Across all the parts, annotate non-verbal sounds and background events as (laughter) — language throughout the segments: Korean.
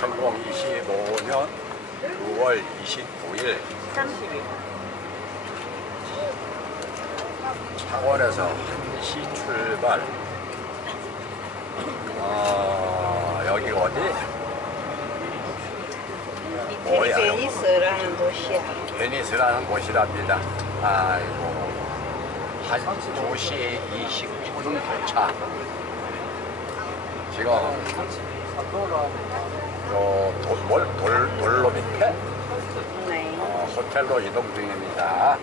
2025년 6월 29일 30일. 창원에서 1시 출발 어, 여기 어디? 뭐야? 이태리 베니스라는 도시야. 베니스라는 곳이랍니다 아이고 한 2시 29분 도착 지금 요 돌, 뭘, 돌, 돌로 밑에 네. 어, 호텔로 이동 중입니다.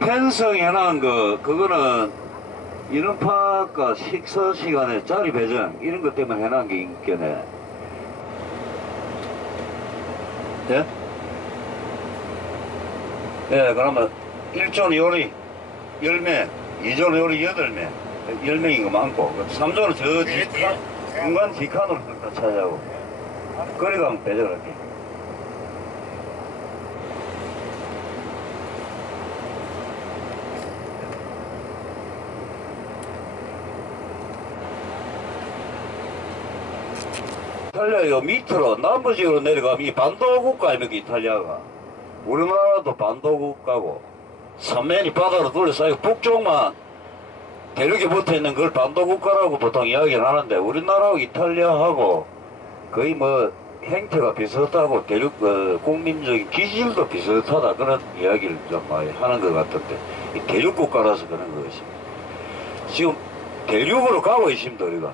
펜성 해놓은 거 그거는 이른파 과 식사 시간에 자리 배정 이런 것 때문에 해놓은 게 있겠네. 예? 예 그러면 1조는 요리 10매 2조는 요리 8매 10명인 거 많고 3조는 저 뒷칸 중간 뒷칸으로 다 차지하고 거리 가면 배정을 할게 이탈리아 요 밑으로 남부지역으로 내려가면 이 반도 국가 아닙니까 이탈리아가. 우리나라도 반도 국가고 삼면이 바다로 둘러싸이고 북쪽만 대륙에 붙어있는 걸 반도 국가라고 보통 이야기를 하는데 우리나라하고 이탈리아하고 거의 뭐 행태가 비슷하고 대륙 어, 국민적인 기질도 비슷하다 그런 이야기를 좀 많이 하는 것 같은데 이 대륙 국가라서 그런 것입니다 지금 대륙으로 가고 있습니다 우리가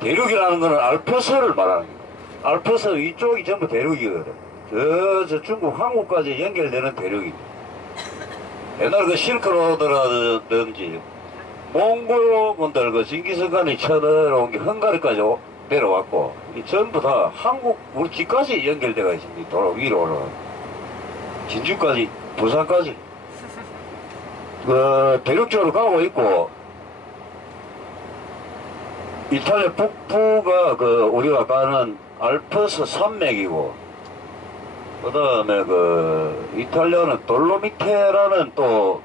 대륙이라는 거는 알프스를 말하는 거예요. 알프스 위쪽이 전부 대륙이거든. 저, 저 중국 한국까지 연결되는 대륙이. 옛날 그 실크로드라든지 몽골군들 그 징기스칸이 쳐들어온 게 헝가리까지 오- 내려왔고 이 전부 다 한국 우리 집까지 연결돼가 있습니다. 도로 위로 올라가. 진주까지 부산까지 그 대륙 쪽으로 가고 있고 이탈리아 북부가 그 우리가 가는 알프스 산맥이고 그 다음에 그 이탈리아는 돌로미테라는 또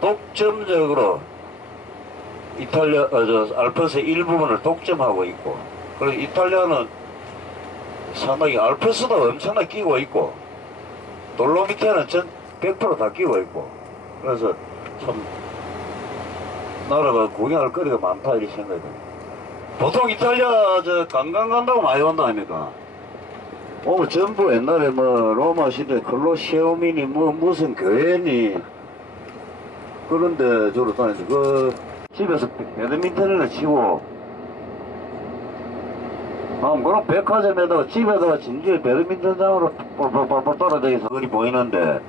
독점적으로 이탈리아 어, 저 알프스 일부분을 독점하고 있고 그리고 이탈리아는 상당히 알프스도 엄청나게 끼고 있고 돌로미테는 전 100%다 끼고 있고 그래서 참 나라가 구경할 거리가 많다 이렇게 생각이 듭니다. 보통 이탈리아 저 관광 간다고 많이 간다 아닙니까? 오늘 전부 옛날에 뭐 로마 시대 클로시오미니 뭐 무슨 교회니 그런데 저로 다니서 그 집에서 배드민턴을 치고 아 그럼 백화점에다가 집에다가 진주에 배드민턴장으로 뻘뻘뻘뻘 떨어져서 그리 보이는데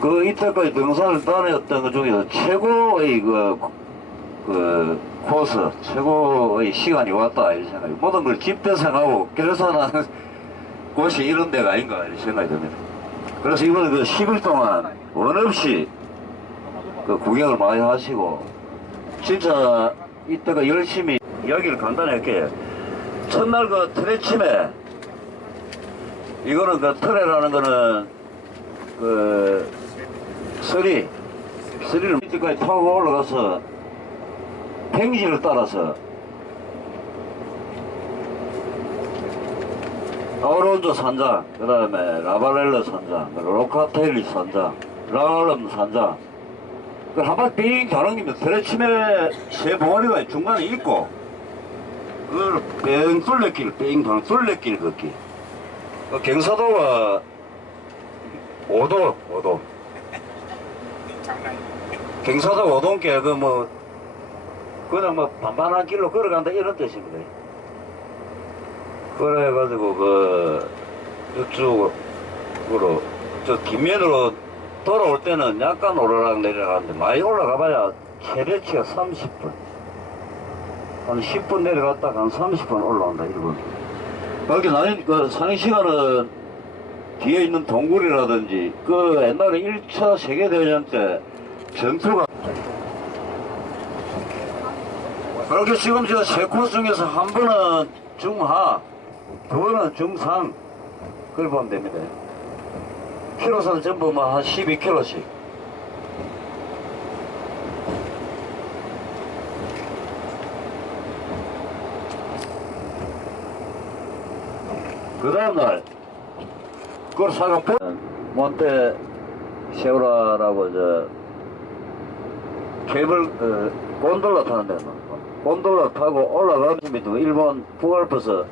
그 이때까지 등산을 다녔던 것 중에서 최고의 그, 그 코스, 최고의 시간이 왔다, 이런 생각이. 모든 걸 집대생하고 결산하는 (laughs) 곳이 이런 데가 아닌가, 이런 생각이 듭니다. 그래서 이번에 그 10일 동안 원 없이 그 구경을 많이 하시고, 진짜 이때가 열심히 이야기를 간단히 할게요. 첫날 그 트레침에, 이거는 그 트레라는 거는 그 서리 서리를 밑에까지 타고 올라가서 팽지를 따라서 아우론조 산장, 그 다음에 라발렐러 산장, 로카텔리 산장, 라알름 산장. 그 한바퀴 빙 다는기면 트레침에 세 봉어리가 중간에 있고 그걸 뺑 둘레길 뺑 도는 둘레길 걷기. 그 경사도가 5도 5도. (laughs) 경사도 5도께 그뭐 그냥 뭐 반반한 길로 걸어간다 이런 뜻입니다. 그래가지고 그 이쪽으로 저 뒷면으로 돌아올 때는 약간 오르락 내려가는데 많이 올라가봐야 최대치가 30분 한 10분 내려갔다가 한 30분 올라온다 1분 여기 나는 그 상위 시간은 뒤에 있는 동굴이라든지 그 옛날에 1차 세계대전 때 전투가 이렇게 지금 저 세 코스 중에서 한 번은 중하, 두 번은 중상, 그걸 보면 됩니다. 키로수는 전부 뭐 한 12kg씩. 그 다음날, 그걸 보, 몬테 세우라라고 저, 케이블, 어, 곤돌라 타는 데는 곤돌라 타고 올라가면 또 일본 북알프스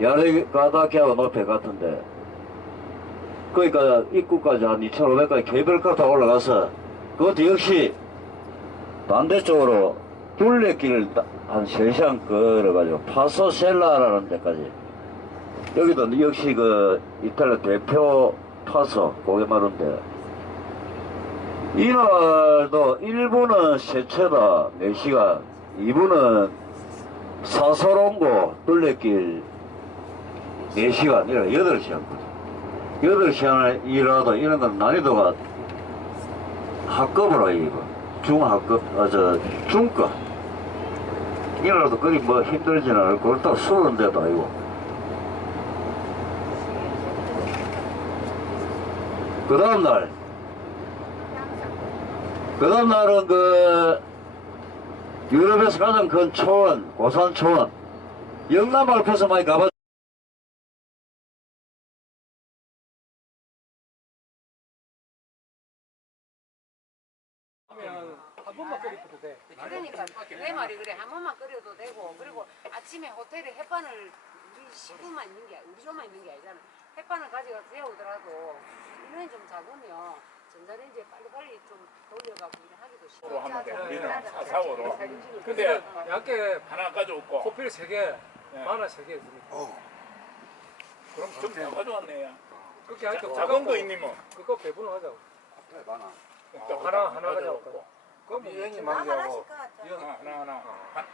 야레가다키하고 높이 같은데. 그러니까 입구까지 한 2,500까지 케이블카 타고 올라가서 그것도 역시 반대쪽으로 둘레길 한 3시간 걸어가지고 파소셀라라는 데까지. 여기도 역시 그 이탈리아 대표 파소 고개 마른데. 이날도 1부는 세체다 4시간 2부는 사서롱고 둘레길 4시간 이래 8시간 8시간을 일하다 이런 건 난이도가 학급으로 이거. 중학급 아 저 중급. 이라도 그리 뭐 힘들지는 않고 그렇다고 수는 데도 아니고 그 다음날 그 다음날은 그 유럽에서 가장 큰 초원 고산 초원 영남 알프스 많이 가봤 한 번만 끓여도 돼. 그러니까 내 말이 그래. 한 번만 끓여도 되고 그리고 아침에 호텔에 햇반을 우리 식구만 있는 게 우리 조만 있는 게 아니잖아. 햇반을 가져가 세우더라도 인원이 좀 작으면 전자레인지에 빨리빨리 좀 돌려가고 일을 하기도 쉽고 로 하면 돼. 우리는. 사사오로. 근데 얇게 하나 가져올고 커피를 세 개, 네. 바나 세개 있으니까. 그럼 좀 더 가져왔네. 야. 그렇게 하니까 작은 거 있니 뭐? 그거 배분을 하자고. 또 하나, 하나 가져올고. 그럼 뭐 형님 하고 하나 하나 하나. 한-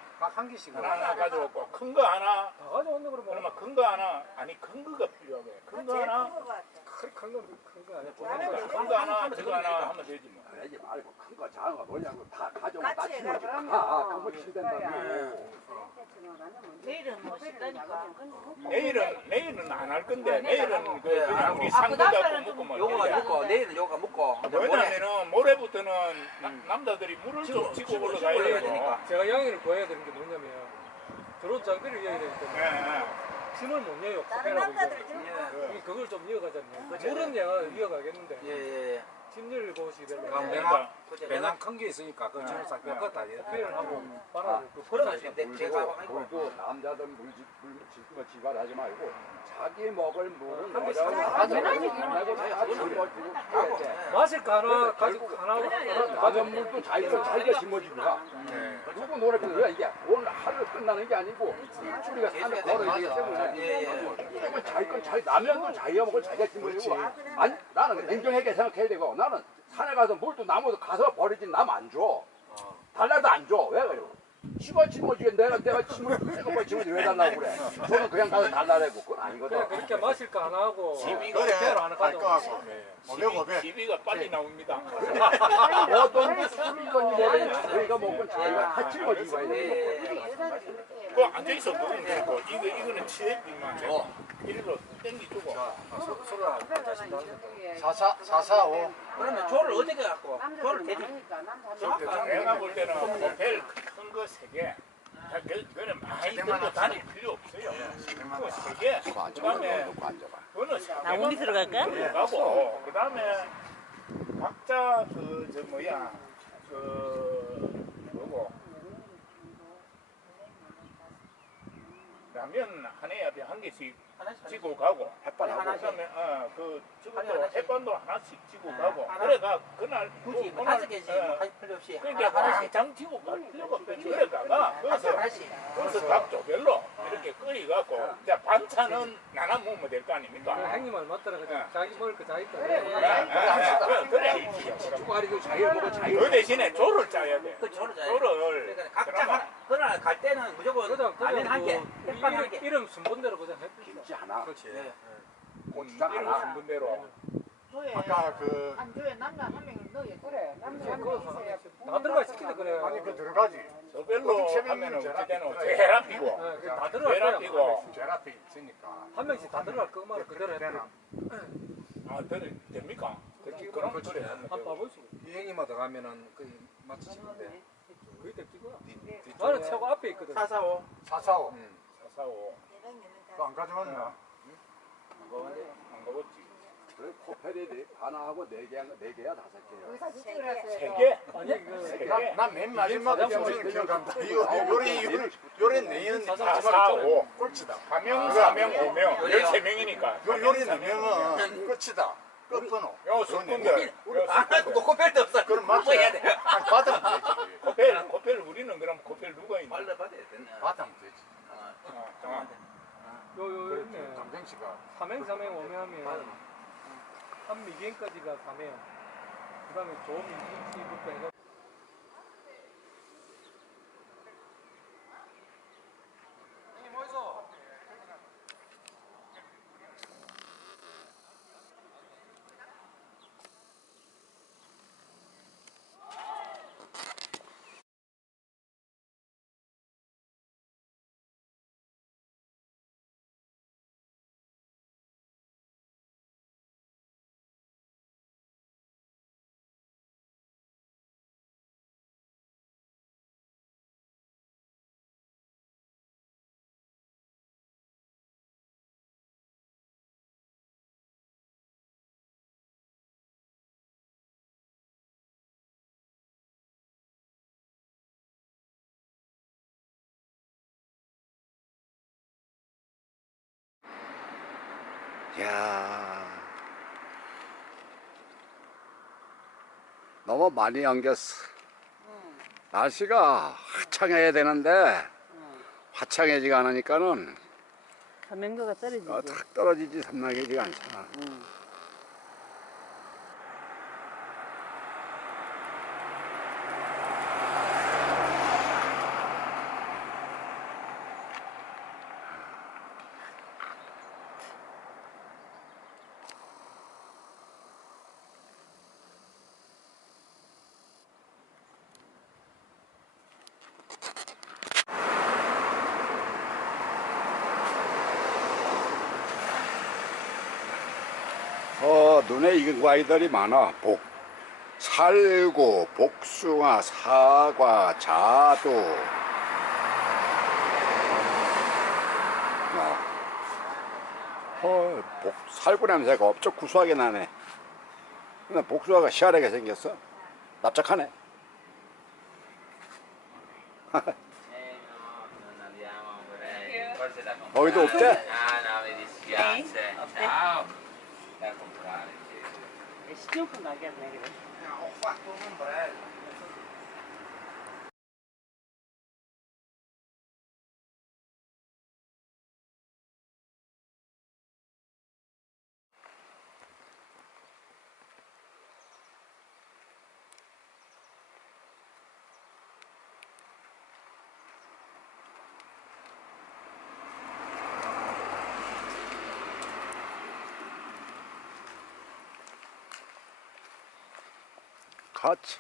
개씩 하나 하나 가져올고 큰 거 하나. 다 가져왔네 그러면. 그러면 큰 거 하나. 아니 큰 거가 필요하게. 큰거 하나. 큰거 큰거 아니야. 큰거 하나. 저거 하나 하면 되지 뭐. 그러지 말고 큰 거 작은 거 뭐냐고 다 가져오고 다 같이 치워지 그러면 아, 그거 치댄다고 내일은 멋있다니까. 내일은 내일은 안 할 건데 내일은 그 그냥 우리 상도 잡고 먹고 뭐. 요거가 이래. 먹고 내일은 요거가 먹고 왜냐면은 모레부터는 나- 남자들이 물을 좀 치고 올라가야 올라가야. 되니까. 제가 양해를 구해야 되는 게 뭐냐면 들어온 장비를 이어야 되기 예, 때문에 예. 힘을 못 이어요. 커피라고 이거. 그걸 좀 이어가자면 물은 내가 이어가겠는데. 예예 힘 열고 시대로 그러니까 배낭 큰 게 있으니까 그 저는 싹 뺐다 커피를 하고 바나를 그 그러면 내- 제가 물도 물도 남자들 물질 물 지발하지 말고 자기 먹을 물은 한 개씩 어려운 하나 가져가고 가져가지고 가지고 다 짊어지고. 가야 돼. 마실 거 하나 가지고 하나 하나 가전 물도 자기가 자기가 짊어지고 가. 누구 노래 부르야 이게 오늘 하루 끝나는 게 아니고 일주일에 산에 걸어야 되기 때문에. 예예 이건 자기 건 자기 라면도 자기가 먹고 자기가 짊어지고 아니 나는 냉정하게 생각해야 되고 나는 산에 가서 물도 나무도 가서 버리진 남안 줘. 달라도 안 줘. 왜 그래? 지가 짊어지게 내가 내가 짊어지고 뭐 짊어지 왜 달라고 그래? 저는 그냥 가서 달라고 그건 아니거든. 그냥 그렇게 마실 거 하나 하고 집이가 배로 하나 가져고 시비, 시비가 빨리 나옵니다. (laughs) 어떤 게 술이건 뭐든 자기가 먹고 자기가 다 짊어지고 가야 돼. 그 앉아 있어 먹으면 되고 이거 이거는 치액비만 이리로 땡기주고. 사사 사사오. 그러면 조를 어떻게 갖고 조를 대주 내가 볼 때는 호텔 큰거세 개. 그, 그거는 많이 들고 다닐 필요 없어요. 그거 세 개. 그 다음에 놓고 앉아봐. 그거는 세나 우리 들어갈까? 가고 그 다음에 각자 그저 뭐야 그 뭐고 라면 한 애야 한 개씩 지고 가고. 햇반 하고. 그다음에 어그 저것도 하나씩. 햇반도 하나씩 지고 네, 가고. 하나. 그래가 그날 굳이 그- 뭐 다섯 개씩 어, 뭐할 필요 없이. 그러니까 하나 하나씩. 한장 지고 갈 필요가 없어 그래가가 거기서 하나씩. 거기서 각 조별로 이렇게 끓여갖고 이제 반찬은 나눠 먹으면 될 거 아닙니까? 그말 맞더라 그냥 예. 자기 먹을 거 자기 거 예, 예, 예, 그래 주가리도 자기가 먹고 자기가 그 대신에 조를 짜야 돼. 그 조를 짜야 돼. 조를. 그러니까 각자 그나마 하나 그러나 갈 때는 무조건 라면 그냥 한개 그 햇반 이름, 한개 이름 순번대로 그냥 해 김치 하나, 예. 고추장 이름 하나. 순 분대로 아까 그 안주에 남자 한 명을 넣어야 그래 남자 한 그거 명 있어야 다 들어가 시키는데 그래 아니 그 들어가지 명이면 하면은 그때는 들어가요. 제라피고 예, 그다 들어갈 제라피고 거야. 제라피 있으니까. 한 명씩 다 들어갈 것만 그대로 해. 되나? 아 되, 됩니까? 그럼 그래 한 봐보시고. 비행기만 더 가면은 거의 맞추시는데. 거의 됐기고요. 뒤- 나는 뒤쪽에 최고 앞에 있거든. 445. 사사오. 음. 사사오 그안 가져갔나? 안 가봤지 그래 코펠이 하나하고 네 개, 네 개야 다섯 개야. 찍으라서 세 개? 아니 그세 개? 나맨 마지막에 영상을 기억한다. 이거 요리 요리 요리 내연 사사오 꼴찌다. 가명 사명 오명 열세 명이니까 요 요리 내면은 끝이다. 끝번호. 요 숙군들 아, 노코펠도 없어. 그럼 맞지? 해야 돼. 받으면 되지. 코펠 누가 있나? 받아야 되네. 받으면 되지. 어, 정한 요요 있네. 담정 씨가 삼행 삼행 오면하면 한 미개까지가 삼행. 그다음에 조민지부터 해가. 야 너무 많이 안겼어. 날씨가 화창해야 되는데 화창해지가 않으니까는 삼행도가 떨어지지. 어, 탁 떨어지지 삼나개지가 않잖아. 어, 눈에 익은 과일들이 많아. 복, 살구, 복숭아, 사과, 자두. 어, 어, 복, 살구 냄새가 엄청 구수하게 나네. 근데 복숭아가 시원하게 생겼어. 납작하네. (laughs) 거기도 없대? Ah no, mi stupid, I guess, maybe. 같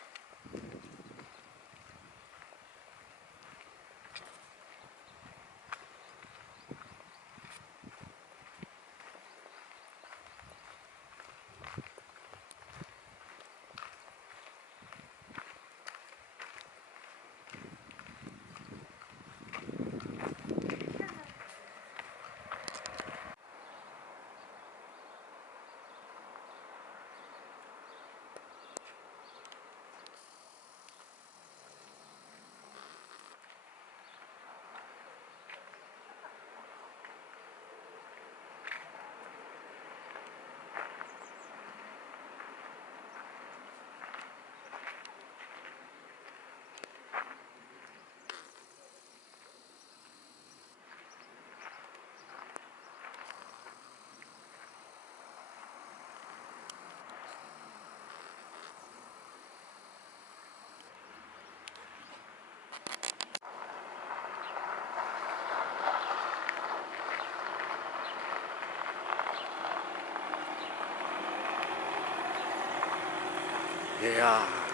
이. 이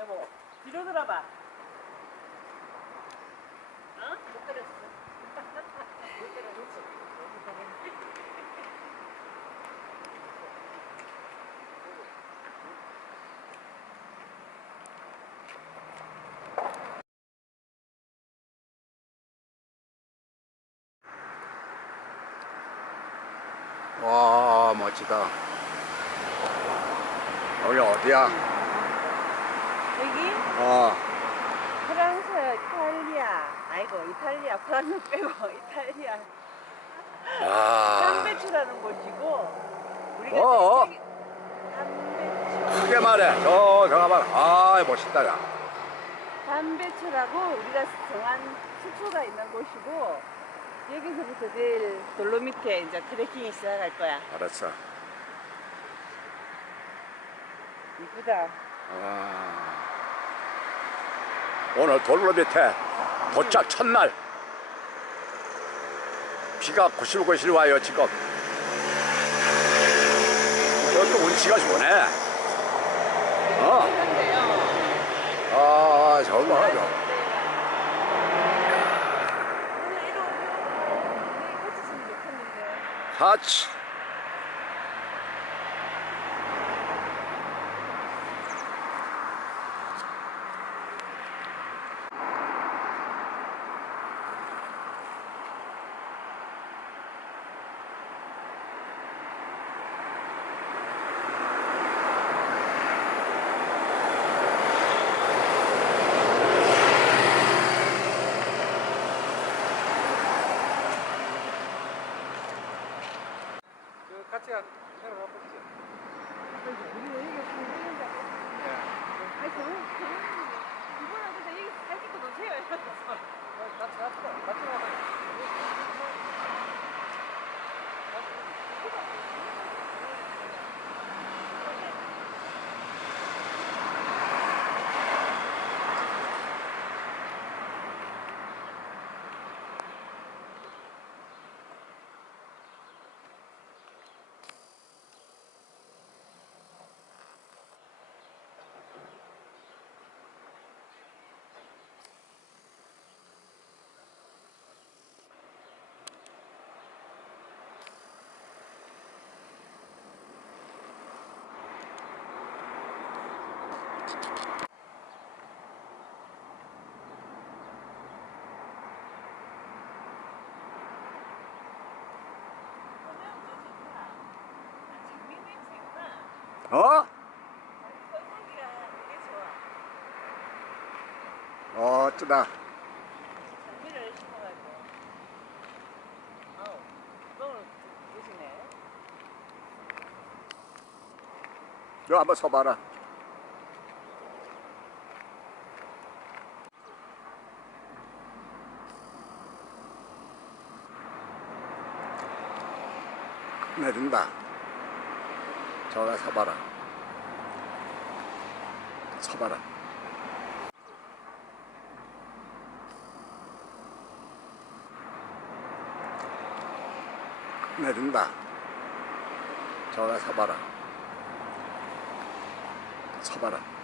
여보, 뒤로 돌아봐. 어? 못 때렸어. 못 때렸어. 와 멋지다. 여기 어디야? 어. 프랑스, 이탈리아. 아이고, 이탈리아, 프랑스 빼고 (laughs) 이탈리아. 아. 삼배추라는 곳이고 우리가 어? 저기 삼배추. 크게 말해. 저, 저 가봐. 아, 멋있다, 야. 담배추라고 우리가 정한 숙소가 있는 곳이고 여기서부터 내일 돌로 밑에 이제 트레킹이 시작할 거야. 알았어. 이쁘다. 아. 오늘 돌로 밑에 도착 첫날. 비가 고실고실 와요, 지금. 저또 운치가 좋네. 어. 아, 좋겠는데. 하치. 그 같이 가- 내려가 보시죠. 우리 여기가 궁금한다고. 아니 저는 이번에 근데 여기 살기도 놓세요. 같이 갑시다. 같이 가자. 어? 좋아. 어, 어쩌다. 장미를 심어가지고. 아우, 똥을 드시네. 저 한번 서봐라. 내린다. 저가 서봐라. 서봐라. 내린다. 저가 서봐라. 서봐라.